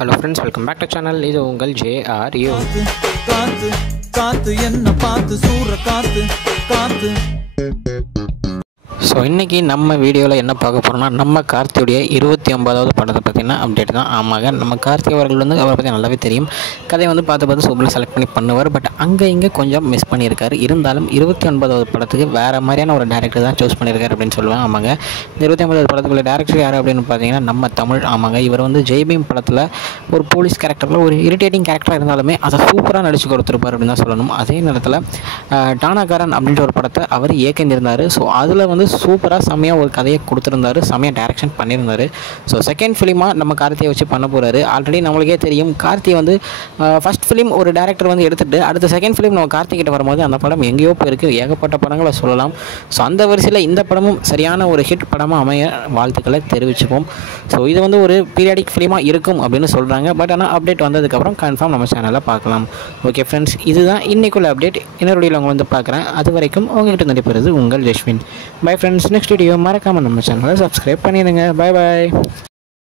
Hello friends, welcome back to channel. This is Ungal JRU. காத்து காத்து என்ன பார்த்து சூற காத்து காத்து. ஸோ இன்றைக்கி நம்ம வீடியோவில் என்ன பார்க்க போகிறோம்னா நம்ம கார்த்தியுடைய 29வது படத்தை பற்றின அப்டேட் தான். ஆமாங்க, நம்ம கார்த்தி அவர்கள் வந்து அவரை பற்றி நல்லாவே தெரியும். கதையை வந்து பார்த்து சூப்பராக செலக்ட் பண்ணி பண்ணுவார். பட் அங்கே இங்கே கொஞ்சம் மிஸ் பண்ணியிருக்காரு. இருந்தாலும் 29வது படத்துக்கு வேறு மாதிரியான ஒரு டேரக்டர் தான் சூஸ் பண்ணியிருக்காரு அப்படின்னு சொல்லுவேன். ஆமாங்க, இந்த 29வது படத்துக்குள்ள டேரக்டர் யார் அப்படின்னு பார்த்தீங்கன்னா நம்ம தமிழ். ஆமாங்க, இவர் வந்து ஜெய்பீம் படத்தில் ஒரு போலீஸ் கேரக்டரில் ஒரு இரிட்டேட்டிங் கேரக்டராக இருந்தாலுமே அதை சூப்பராக நடிச்சு கொடுத்துருப்பார் அப்படின்னு தான் சொல்லணும். அதே நேரத்தில் டானாகாரன் அப்படின்ற ஒரு படத்தை அவர் இயக்கியிருந்தார். ஸோ அதில் வந்து சூப்பராக செம்மையாக ஒரு கதையை கொடுத்துருந்தாரு, செம்மையாக டைரக்ஷன் பண்ணியிருந்தார். ஸோ செகண்ட் ஃபிலிமாக நம்ம கார்த்தியை வச்சு பண்ண போகிறாரு. ஆல்ரெடி நம்மளுக்கே தெரியும், கார்த்தி வந்து ஃபஸ்ட் ஃபிலிம் ஒரு டேரக்டர் வந்து எடுத்துகிட்டு அடுத்த செகண்ட் ஃபிலிம் நம்ம கார்த்திகிட்ட வரும்போது அந்த படம் எங்கேயோ போயிருக்கு. ஏகப்பட்ட படங்களை சொல்லலாம். ஸோ அந்த வரிசையில் இந்த படமும் சரியான ஒரு ஹிட் படமாக அமைய வாழ்த்துக்களை தெரிவிச்சுப்போம். ஸோ இது வந்து ஒரு பீரியாடிக் ஃபிலிமாக இருக்கும் அப்படின்னு சொல்கிறாங்க. பட் ஆனால் அப்டேட் வந்ததுக்கப்புறம் கன்ஃபார்ம் நம்ம சேனலில் பார்க்கலாம். ஓகே ஃப்ரெண்ட்ஸ், இதுதான் இன்றைக்குள்ள அப்டேட். இன்னொரு வீடியோவில் அவங்க வந்து பார்க்குறேன். அது வரைக்கும் உங்ககிட்ட நடைபெறுது உங்கள் Jaswin. Bye friends, next video மறக்காமல் நம்ம சேனலை சப்ஸ்கிரைப் பண்ணிடுங்க. Bye bye.